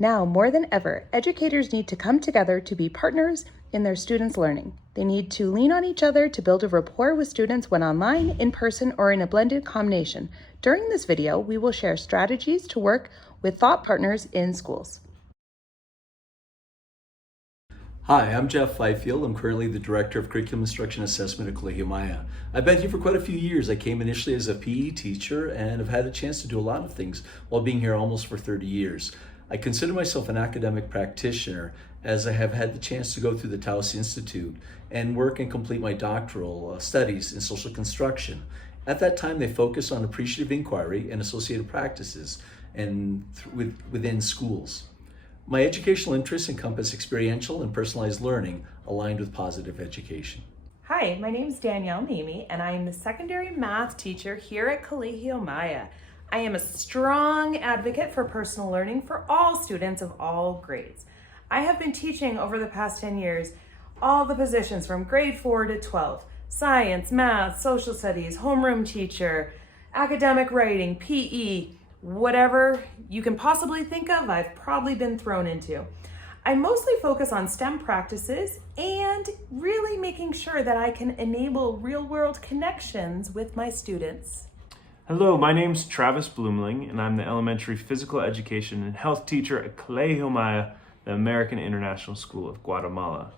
Now, more than ever, educators need to come together to be partners in their students' learning. They need to lean on each other to build a rapport with students when online, in person, or in a blended combination. During this video, we will share strategies to work with thought partners in schools. Hi, I'm Jeff Fifield. I'm currently the Director of Curriculum Instruction Assessment at Colegio Maya. I've been here for quite a few years. I came initially as a PE teacher and have had a chance to do a lot of things while being here almost for 30 years. I consider myself an academic practitioner as I have had the chance to go through the Taos Institute and work and complete my doctoral studies in social construction. At that time, they focused on appreciative inquiry and associated practices within schools. My educational interests encompass experiential and personalized learning aligned with positive education. Hi, my name is Danielle Naimey, and I am the secondary math teacher here at Colegio Maya. I am a strong advocate for personal learning for all students of all grades. I have been teaching over the past 10 years all the positions from grade 4 to 12, science, math, social studies, homeroom teacher, academic writing, PE, whatever you can possibly think of, I've probably been thrown into. I mostly focus on STEM practices and really making sure that I can enable real-world connections with my students. Hello, my name's Travis Bluemling, and I'm the elementary physical education and health teacher at Colegio Maya, the American International School of Guatemala.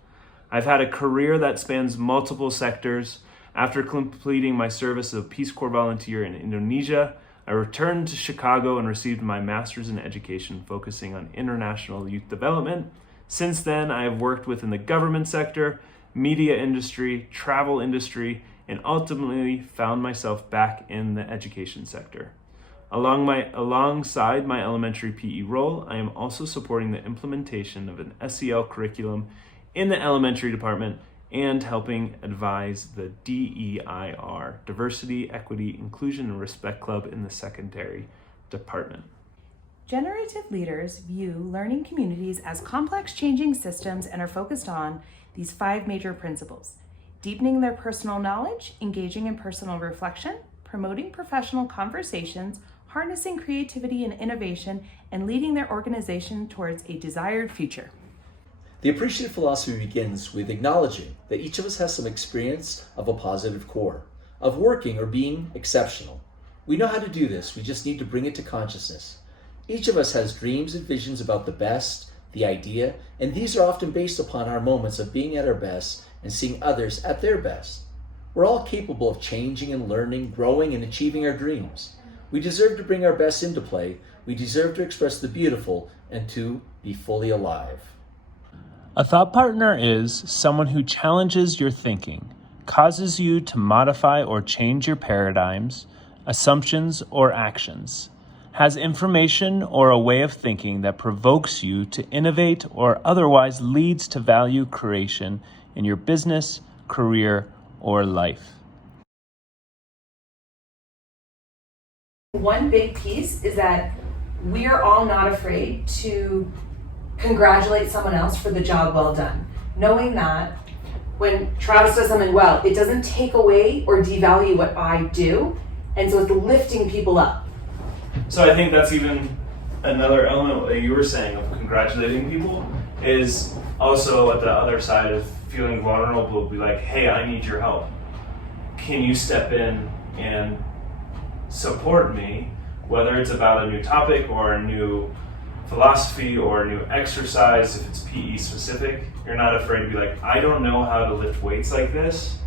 I've had a career that spans multiple sectors. After completing my service as a Peace Corps volunteer in Indonesia, I returned to Chicago and received my master's in education focusing on international youth development. Since then, I have worked within the government sector, media industry, travel industry, and ultimately found myself back in the education sector. Alongside my elementary PE role, I am also supporting the implementation of an SEL curriculum in the elementary department and helping advise the DEIR, Diversity, Equity, Inclusion, and Respect Club in the secondary department. Generative leaders view learning communities as complex changing systems and are focused on these 5 major principles: deepening their personal knowledge, engaging in personal reflection, promoting professional conversations, harnessing creativity and innovation, and leading their organization towards a desired future. The appreciative philosophy begins with acknowledging that each of us has some experience of a positive core, of working or being exceptional. We know how to do this, we just need to bring it to consciousness. Each of us has dreams and visions about the best, the idea, and these are often based upon our moments of being at our best and seeing others at their best. We're all capable of changing and learning, growing and achieving our dreams. We deserve to bring our best into play. We deserve to express the beautiful and to be fully alive. A thought partner is someone who challenges your thinking, causes you to modify or change your paradigms, assumptions, or actions, has information or a way of thinking that provokes you to innovate or otherwise leads to value creation in your business, career, or life. One big piece is that we are all not afraid to congratulate someone else for the job well done. Knowing that when Travis does something well, it doesn't take away or devalue what I do, and so it's lifting people up. So I think that's even another element that you were saying of congratulating people is also at the other side of feeling vulnerable, be like, hey, I need your help. Can you step in and support me, whether it's about a new topic or a new philosophy or a new exercise, if it's PE specific, you're not afraid to be like, I don't know how to lift weights like this.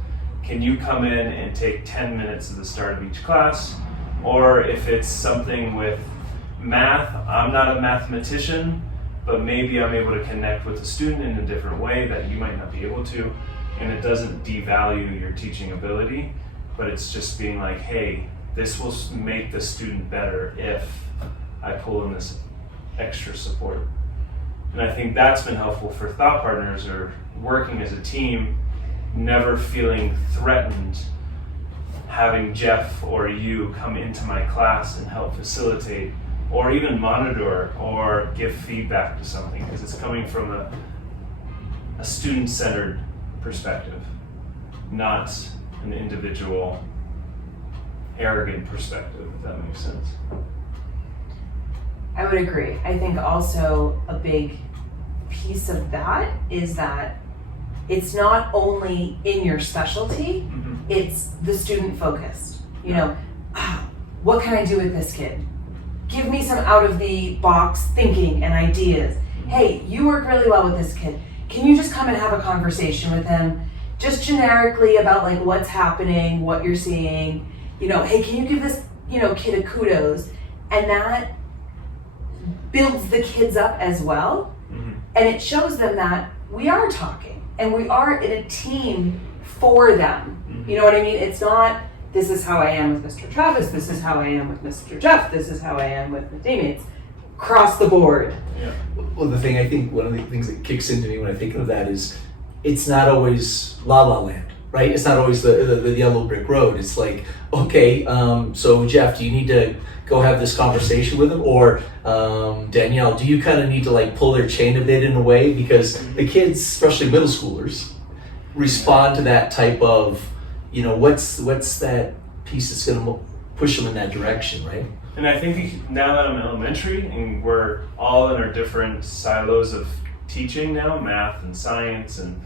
Can you come in and take 10 minutes at the start of each class? Or if it's something with math, I'm not a mathematician, but maybe I'm able to connect with a student in a different way that you might not be able to, and it doesn't devalue your teaching ability, but it's just being like, hey, this will make the student better if I pull in this extra support. And I think that's been helpful for thought partners or working as a team, never feeling threatened having Jeff or you come into my class and help facilitate or even monitor or give feedback to something, because it's coming from a student-centered perspective, not an individual arrogant perspective, if that makes sense. I would agree. I think also a big piece of that is that it's not only in your specialty, it's the student focused. You know, what can I do with this kid? Give me some out of the box thinking and ideas. Hey, you work really well with this kid. Can you just come and have a conversation with him? Just generically about like what's happening, what you're seeing. You know, hey, can you give this, you know, kid a kudos? And that builds the kids up as well. And it shows them that we are talking and we are in a team for them. You know what I mean? It's not, this is how I am with Mr. Travis, this is how I am with Mr. Jeff, this is how I am with Naimey. It's across the board. Yeah. Well, the thing I think, one of the things that kicks into me when I think of that is, it's not always La La Land, right? It's not always the yellow brick road. It's like, okay, so Jeff, do you need to go have this conversation with him? Or Danielle, do you kind of need to like pull their chain a bit in a way? Because the kids, especially middle schoolers, respond to that type of, you know, what's that piece that's going to push them in that direction, right? And I think now that I'm elementary and we're all in our different silos of teaching now, math and science and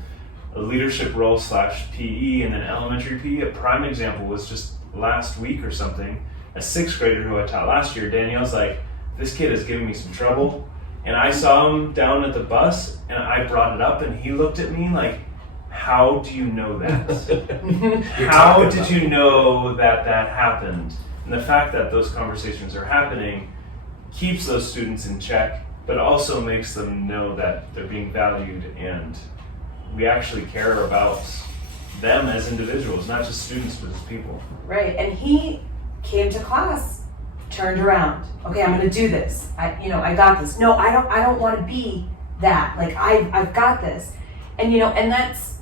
a leadership role / PE, and then elementary PE, a prime example was just last week or something, a 6th grader who I taught last year, Danielle's like, this kid is giving me some trouble. And I saw him down at the bus and I brought it up and he looked at me like, how do you know that? How did you know that happened? And the fact that those conversations are happening keeps those students in check, but also makes them know that they're being valued and we actually care about them as individuals, not just students, but as people. Right, and he came to class, turned around. Okay, I'm gonna do this. I got this. No, I don't want to be that. Like I've got this. And and that's,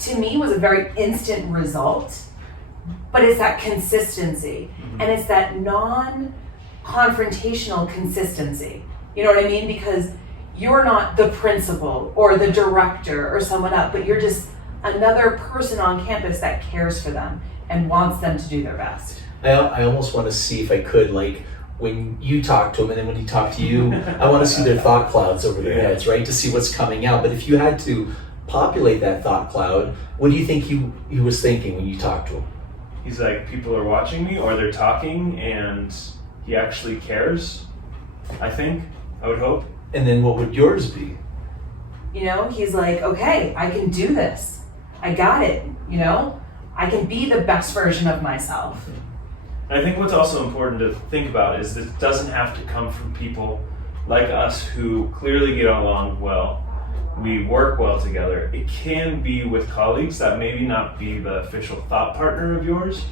to me, was a very instant result, but it's that consistency and it's that non-confrontational consistency. You know what I mean? Because you're not the principal or the director or someone up, but you're just another person on campus that cares for them and wants them to do their best. I almost want to see if I could, like, when you talk to them and then when he talked to you, I want to see their thought clouds over their heads, right? To see what's coming out. But if you had to populate that thought cloud, what do you think he was thinking when you talked to him? He's like, people are watching me or they're talking and he actually cares, I think, I would hope. And then what would yours be? He's like, okay, I can do this. I got it, I can be the best version of myself. And I think what's also important to think about is this doesn't have to come from people like us who clearly get along well. We work well together. It can be with colleagues that maybe not be the official thought partner of yours,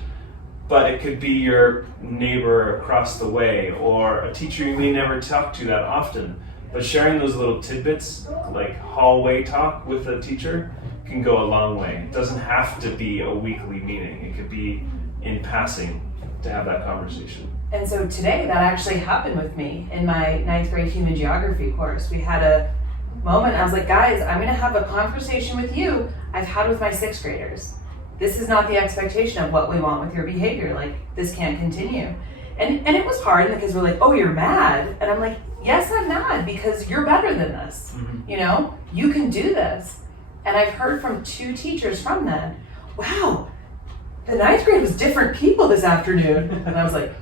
but it could be your neighbor across the way or a teacher you may never talk to that often. But sharing those little tidbits, like hallway talk with a teacher, can go a long way. It doesn't have to be a weekly meeting. It could be in passing to have that conversation. And so today that actually happened with me in my 9th grade human geography course. We had a moment, I was like, guys, I'm gonna have a conversation with you I've had with my 6th graders. This is not the expectation of what we want with your behavior. Like, this can't continue. And it was hard because we're like, oh, you're mad. And I'm like, yes, I'm mad because you're better than this. You can do this. And I've heard from 2 teachers from them, wow, the 9th grade was different people this afternoon. And I was like,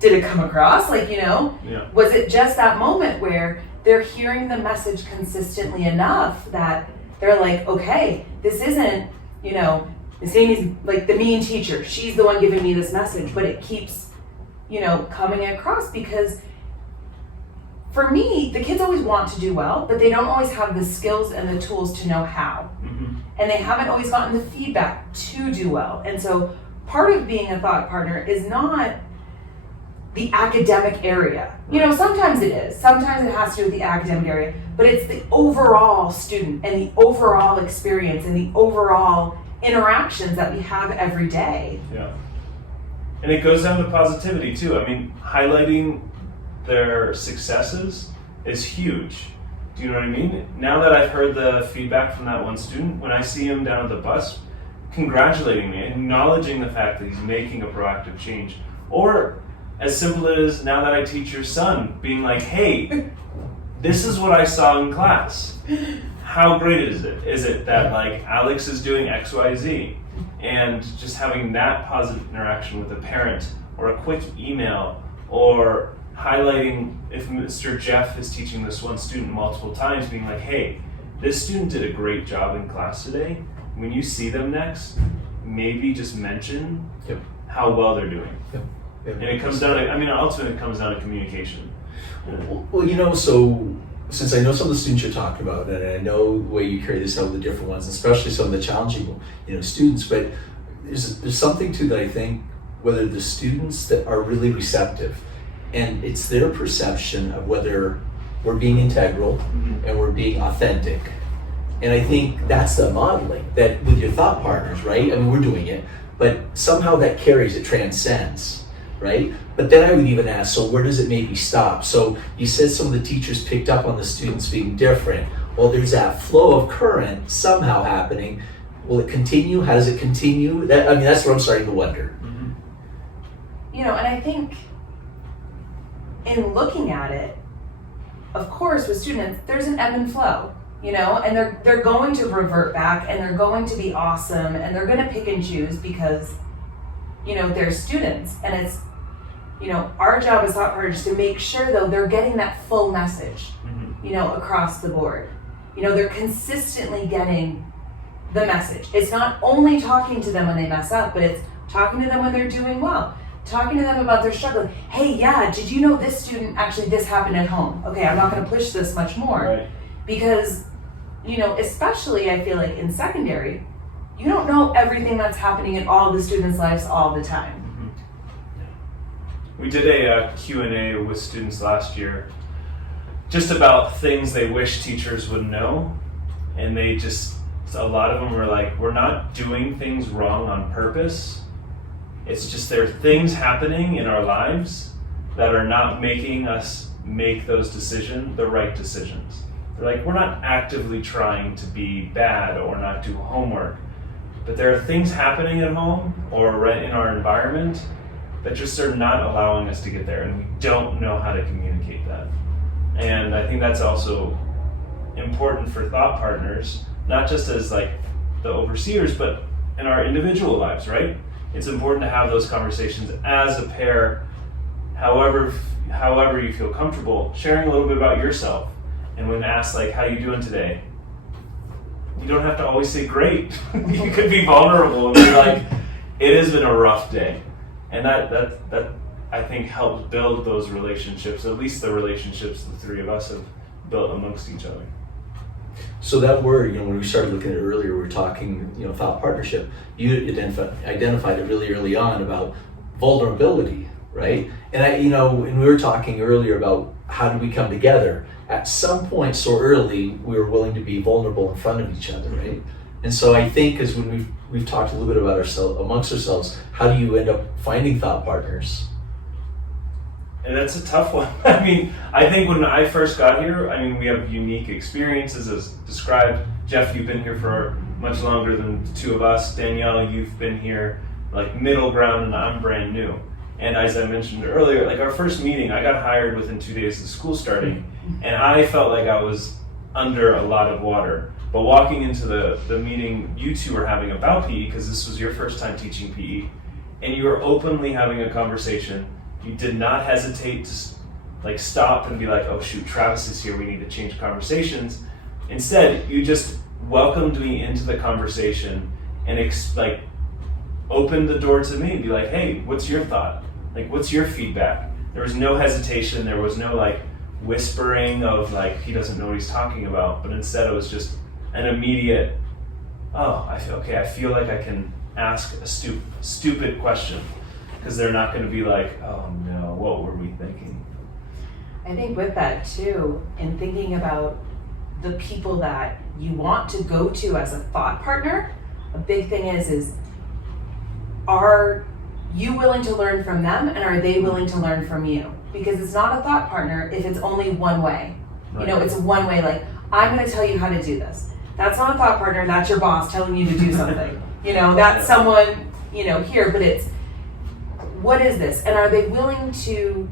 did it come across? Like, was it just that moment where they're hearing the message consistently enough that they're like, okay, this isn't, Miss Amy's like the mean teacher. She's the one giving me this message, but it keeps, coming across because for me, the kids always want to do well, but they don't always have the skills and the tools to know how. And they haven't always gotten the feedback to do well. And so part of being a thought partner is not the academic area. Sometimes it is. Sometimes it has to do with the academic area, but it's the overall student and the overall experience and the overall interactions that we have every day. Yeah. And it goes down to positivity too. I mean, highlighting their successes is huge. Do you know what I mean? Now that I've heard the feedback from that one student, when I see him down at the bus, congratulating me, acknowledging the fact that he's making a proactive change, or as simple as now that I teach your son, being like, hey, this is what I saw in class. How great is it? Is it that like Alex is doing X, Y, Z? And just having that positive interaction with a parent, or a quick email, or highlighting if Mr. Jeff is teaching this one student multiple times, being like, hey, this student did a great job in class today. When you see them next, maybe just mention how well they're doing. And it comes down to, ultimately it comes down to communication. Well, so since I know some of the students you're talking about, and I know the way you carry this out with the different ones, especially some of the challenging, students, but there's something to that, I think, whether the students that are really receptive, and it's their perception of whether we're being integral and we're being authentic. And I think that's the modeling that with your thought partners, right? We're doing it, but somehow that carries, it transcends, right? But then I would even ask, so where does it maybe stop? So you said some of the teachers picked up on the students being different. Well, there's that flow of current somehow happening. Will it continue? How does it continue? That's what I'm starting to wonder. And I think in looking at it, of course, with students, there's an ebb and flow, and they're going to revert back, and they're going to be awesome, and they're going to pick and choose because, they're students, and it's, our job as thought partners to make sure, though, they're getting that full message, across the board. They're consistently getting the message. It's not only talking to them when they mess up, but it's talking to them when they're doing well. Talking to them about their struggle. Hey, yeah, did you know this student, actually this happened at home? Okay, I'm not gonna push this much more. Right. Because, especially I feel like in secondary, you don't know everything that's happening in all the students' lives all the time. We did a Q&A with students last year, just about things they wish teachers would know. And a lot of them were like, we're not doing things wrong on purpose. It's just there are things happening in our lives that are not making us make those decisions, the right decisions. They're like, we're not actively trying to be bad or not do homework, but there are things happening at home or in our environment that just are not allowing us to get there, and we don't know how to communicate that. And I think that's also important for thought partners, not just as like the overseers, but in our individual lives, right? It's important to have those conversations as a pair, however you feel comfortable, sharing a little bit about yourself. And when asked like, how you doing today? You don't have to always say great. You could be vulnerable and be like, it has been a rough day. And that I think helps build those relationships, at least the relationships the three of us have built amongst each other. So that word, when we started looking at it earlier, we were talking, thought partnership. You identified it really early on about vulnerability, right? And and we were talking earlier about how do we come together. At some point so early, we were willing to be vulnerable in front of each other, right? And so I think, as when we've talked a little bit about ourselves, amongst ourselves, how do you end up finding thought partners? And that's a tough one. I think when I first got here, we have unique experiences as described. Jeff, you've been here for much longer than the two of us. Danielle, you've been here like middle ground, and I'm brand new. And as I mentioned earlier, like our first meeting, I got hired within 2 days of school starting, and I felt like I was under a lot of water. But walking into the meeting you two were having about PE, because this was your first time teaching PE, and you were openly having a conversation. You did not hesitate to stop and be like, oh shoot, Travis is here, we need to change conversations. Instead, you just welcomed me into the conversation and opened the door to me and be like, hey, what's your thought? What's your feedback? There was no hesitation, there was no whispering of he doesn't know what he's talking about, but instead it was just an immediate, I feel like I can ask a stupid question. Because they're not going to be like, oh no, what were we thinking? I think with that too, in thinking about the people that you want to go to as a thought partner, a big thing is are you willing to learn from them, and are they willing to learn from you? Because it's not a thought partner if it's only one way. Right. It's one way, I'm going to tell you how to do this. That's not a thought partner, that's your boss telling you to do something. That's someone, here, but it's what is this? And are they willing to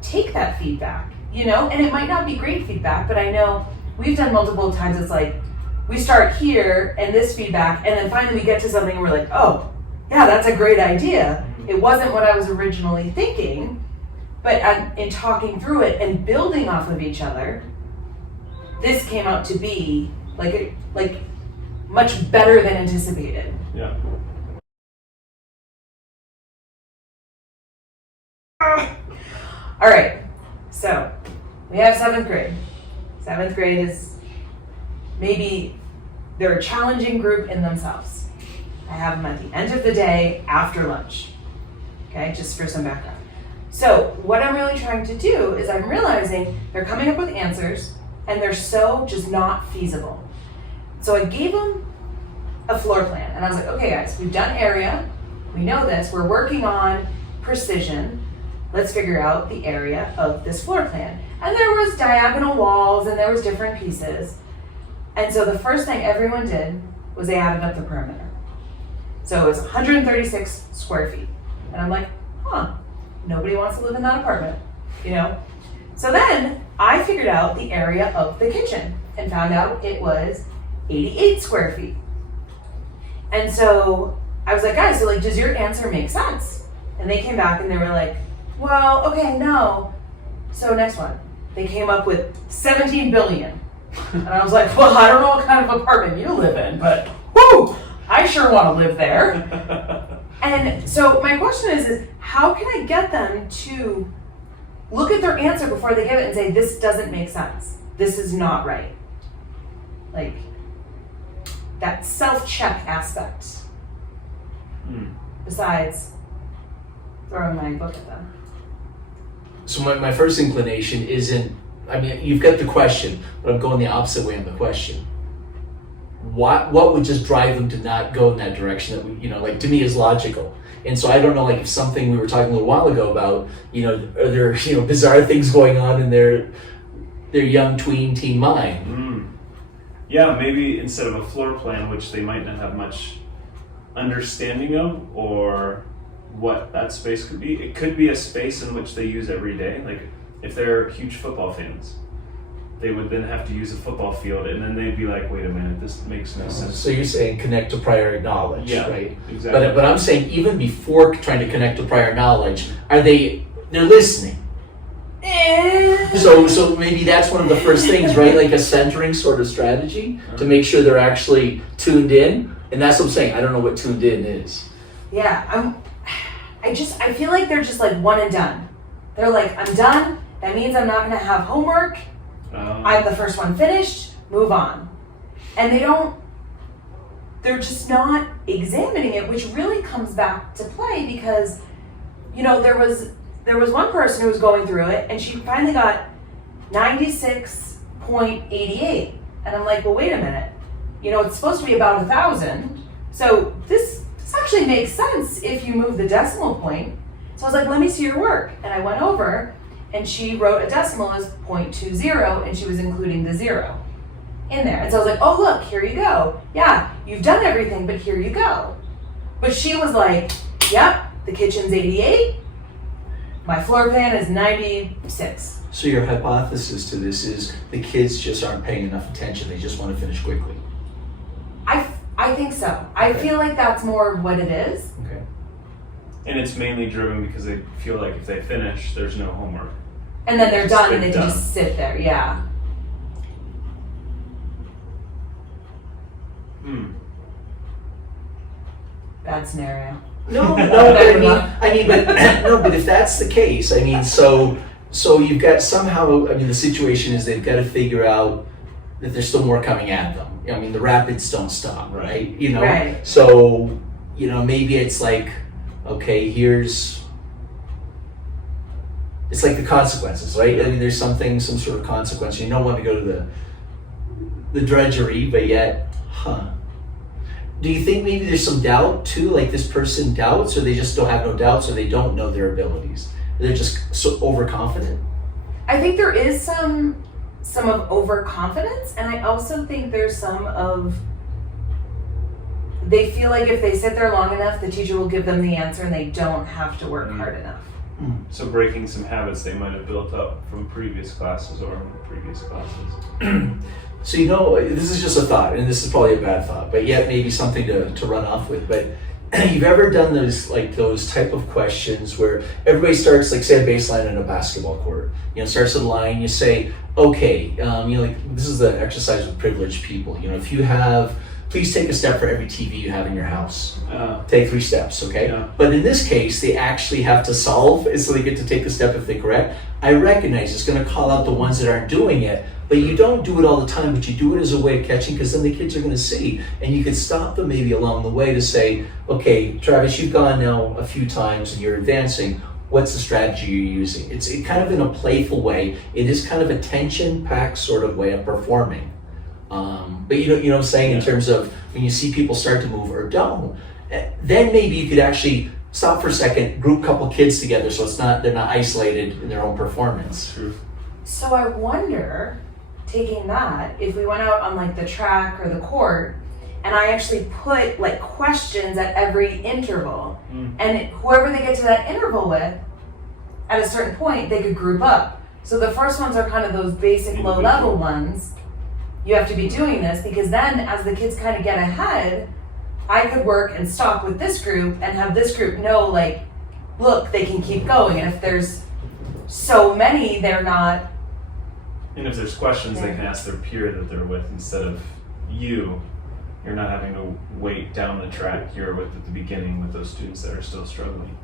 take that feedback, you know? And it might not be great feedback, but I know we've done multiple times. It's like, we start here and this feedback, and then finally we get to something and we're like, oh, yeah, that's a great idea. It wasn't what I was originally thinking, but in talking through it and building off of each other, this came out to be like much better than anticipated. Yeah. All right, so we have 7th grade. 7th grade is maybe they're a challenging group in themselves. I have them at the end of the day after lunch, okay, just for some background. So what I'm really trying to do is I'm realizing they're coming up with answers and they're so just not feasible. So I gave them a floor plan and I was like, okay guys, we've done area, we know this, we're working on precision, let's figure out the area of this floor plan. And there was diagonal walls and there was different pieces. And so the first thing everyone did was they added up the perimeter. So it was 136 square feet. And I'm like, nobody wants to live in that apartment, you know? So then I figured out the area of the kitchen and found out it was 88 square feet. And so I was like, guys, so like, does your answer make sense? And they came back and they were like, well, okay, no. So next one, they came up with 17 billion. And I was like, well, I don't know what kind of apartment you live in, but whoo, I sure want to live there. And so my question is how can I get them to look at their answer before they give it and say, this doesn't make sense. This is not right. Like that self-check aspect. Besides throwing my book at them. So my first inclination isn't, I mean, you've got the question, but I'm going the opposite way on the question. What would just drive them to not go in that direction that we, you know, like to me is logical. And so I don't know, like if something we were talking a little while ago about, you know, are there, you know, bizarre things going on in their young teen mind? Yeah, maybe instead of a floor plan, which they might not have much understanding of, or what that space could be. It could be a space in which they use every day. Like if they're huge football fans, they would then have to use a football field, and then they'd be like, wait a minute, this makes no sense. So you're saying connect to prior knowledge, right? Exactly. But I'm saying even before trying to connect to prior knowledge, they're listening. So maybe that's one of the first things, right? Like a centering sort of strategy to make sure they're actually tuned in. And that's what I'm saying. I don't know what tuned in is. Yeah, I feel like they're just like one and done. They're like, I'm done. That means I'm not gonna have homework. I'm the first one finished, move on. And they're just not examining it, which really comes back to play because, you know, there was one person who was going through it and she finally got 96.88. And I'm like, well, wait a minute. You know, it's supposed to be about 1,000. So this actually makes sense if you move the decimal point. So I was like, let me see your work. And I went over and she wrote a decimal as 0.20 and she was including the 0 in there. And so I was like, oh, look, here you go. Yeah, you've done everything, but here you go. But she was like, yep, the kitchen's 88. My floor plan is 96. So your hypothesis to this is the kids just aren't paying enough attention. They just want to finish quickly. I think so. I feel like that's more of what it is. Okay. And it's mainly driven because they feel like if they finish, there's no homework. And then they're done and they can just sit there, yeah. Bad scenario. No, but if that's the case, I mean, so you've got somehow, I mean, the situation is they've got to figure out that there's still more coming at them. I mean, the rapids don't stop, right? You know, right. So, you know, maybe it's like, okay, it's like the consequences, right? I mean, there's some sort of consequence. You don't want to go to the drudgery, but yet, Do you think maybe there's some doubt too? Like this person doubts, or they just don't have no doubts, or they don't know their abilities? They're just so overconfident? I think there is some of overconfidence, and I also think there's some of they feel like if they sit there long enough, the teacher will give them the answer and they don't have to work hard enough. So breaking some habits they might have built up from previous classes or previous classes. So this is just a thought, and this is probably a bad thought, but yet maybe something to run off with. But you've ever done those type of questions where everybody starts, like, say, a baseline in a basketball court. Starts in line. You say, okay, this is the exercise with privileged people. If you have, please take a step for every TV you have in your house. Take 3 steps, okay? Yeah. But in this case, they actually have to solve, and so they get to take a step if they're correct. I recognize it's going to call out the ones that aren't doing it, but you don't do it all the time, but you do it as a way of catching, because then the kids are going to see. And you could stop them maybe along the way to say, okay, Travis, you've gone now a few times and you're advancing. What's the strategy you're using? It's kind of in a playful way. It is kind of a tension-packed sort of way of performing. But you know what I'm saying, in terms of when you see people start to move or don't, then maybe you could actually stop for a second, group a couple kids together so they're not isolated in their own performance. True. So I wonder, taking that, if we went out on like the track or the court and I actually put like questions at every interval, and whoever they get to that interval with, at a certain point, they could group up. So the first ones are kind of those basic low level ones. You have to be doing this because then as the kids kind of get ahead, I could work and stop with this group and have this group know, like, look, they can keep going. And if there's so many, they're not. And if there's questions, they can ask their peer that they're with instead of you. You're not having to wait down the track you're with at the beginning with those students that are still struggling.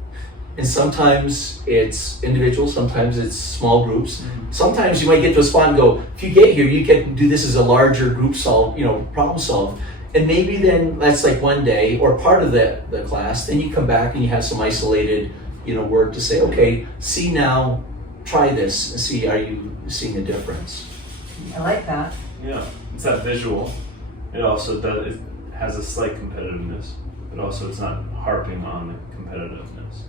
And sometimes it's individuals, sometimes it's small groups. Sometimes you might get to a spot and go, if you get here, you can do this as a larger group problem solve. And maybe then that's like one day or part of the class, then you come back and you have some isolated, work to say, okay, see now, try this and see, are you seeing a difference? I like that. Yeah, it's that visual. It also it has a slight competitiveness, but also it's not harping on the competitiveness.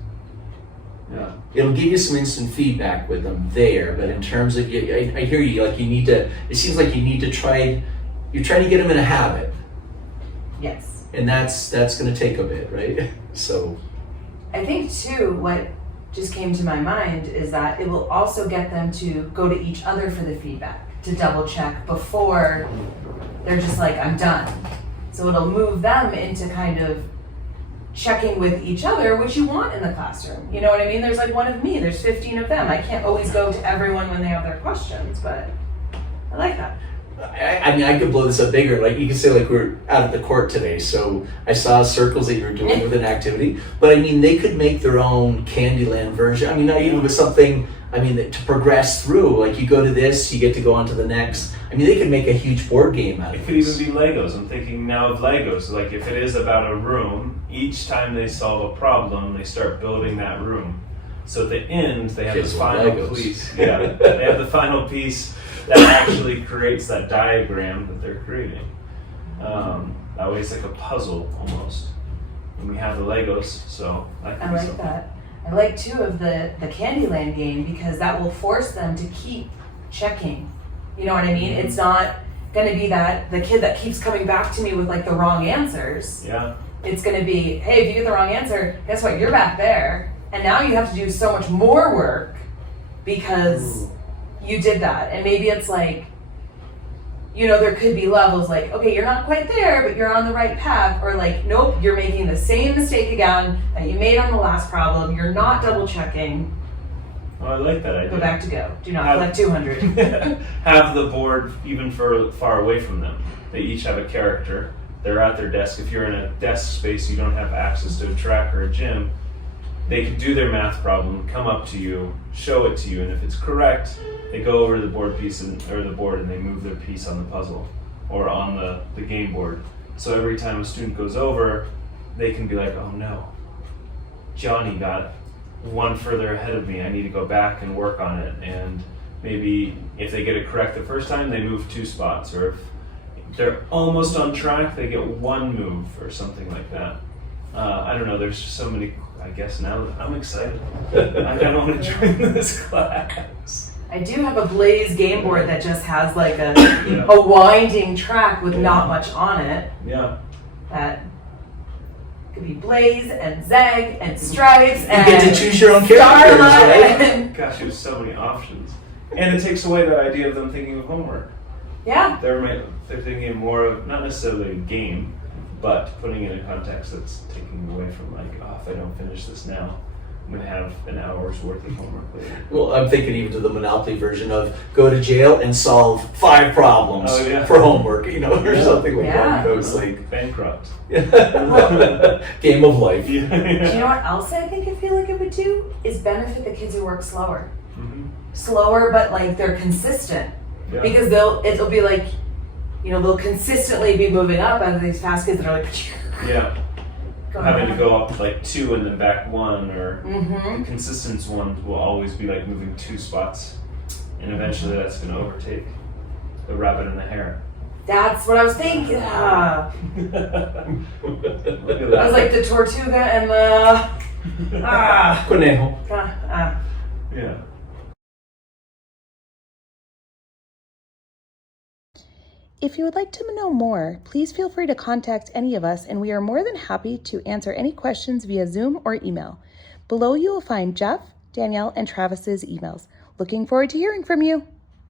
Yeah. It'll give you some instant feedback with them there, but in terms of, I hear you, like you need to, it seems like you need to you're trying to get them in a habit. Yes. And that's going to take a bit, right? So. I think too, what just came to my mind is that it will also get them to go to each other for the feedback, to double check before they're just like, I'm done. So it'll move them into kind of checking with each other, which you want in the classroom. You know what I mean? There's like one of me, there's 15 of them. I can't always go to everyone when they have their questions, but I like that. I mean, I could blow this up bigger. Like you could say, like we're out at the court today, so I saw circles that you were doing with an activity. But I mean, they could make their own Candyland version. I mean, not even with something. I mean, to progress through, like you go to this, you get to go on to the next. I mean, they could make a huge board game out of it. It could even be Legos. I'm thinking now of Legos. Like if it is about a room, each time they solve a problem, they start building that room. So at the end, they have Kids the love final Legos. piece. Yeah, they have the final piece that actually creates that diagram that they're creating. That way it's like a puzzle almost. And we have the Legos, so that could I be like something. that. I like too of the Candyland game because that will force them to keep checking. You know what I mean? It's not going to be that the kid that keeps coming back to me with like the wrong answers. Yeah. It's going to be, hey, if you get the wrong answer, guess what? You're back there. And now you have to do so much more work because you did that. And maybe it's like, there could be levels like, okay, you're not quite there, but you're on the right path. Or like, nope, you're making the same mistake again that you made on the last problem. You're not double checking. Oh, I like that idea. Go back to go. Do not collect 200. Have the board even far away from them. They each have a character. They're at their desk. If you're in a desk space, you don't have access to a track or a gym. They can do their math problem, come up to you, show it to you, and if it's correct, they go over to the board piece or the board and they move their piece on the puzzle or on the game board. So every time a student goes over, they can be like, oh no, Johnny got one further ahead of me. I need to go back and work on it. And maybe if they get it correct the first time, they move 2 spots. Or if they're almost on track, they get 1 move or something like that. I don't know, there's just so many. I guess now I'm excited. I kind of want to join this class. I do have a Blaze game board that just has like a winding track with not much on it. Yeah. That could be Blaze and Zeg and Stripes You and get to choose your own characters, Starla right? and- Gosh, there's so many options. And it takes away that idea of them thinking of homework. yeah. They're thinking more of, not necessarily a game, but putting it in a context that's taking away from like, oh, if I don't finish this now, I'm going to have an hour's worth of homework later. Well, I'm thinking even to the Monopoly version of go to jail and solve 5 problems Oh, yeah. for homework, you know, or Yeah. something like Yeah. that. Those like Bankrupt. game of life. Do you know what else I feel like it would do? Is benefit the kids who work slower. Mhm. Slower, but like they're consistent. Yeah. Because it'll be like, they'll consistently be moving up, and these fast kids that are like, Yeah. going Having to down. go up like 2 and then back 1, or Mm-hmm. the consistent ones will always be like moving 2 spots, and eventually that's going to overtake the rabbit and the hare. That's what I was thinking. Ah. Look at I that. was like the Tortuga and the Conejo. Yeah. If you would like to know more, please feel free to contact any of us, and we are more than happy to answer any questions via Zoom or email. Below you will find Jeff, Danielle, and Travis's emails. Looking forward to hearing from you.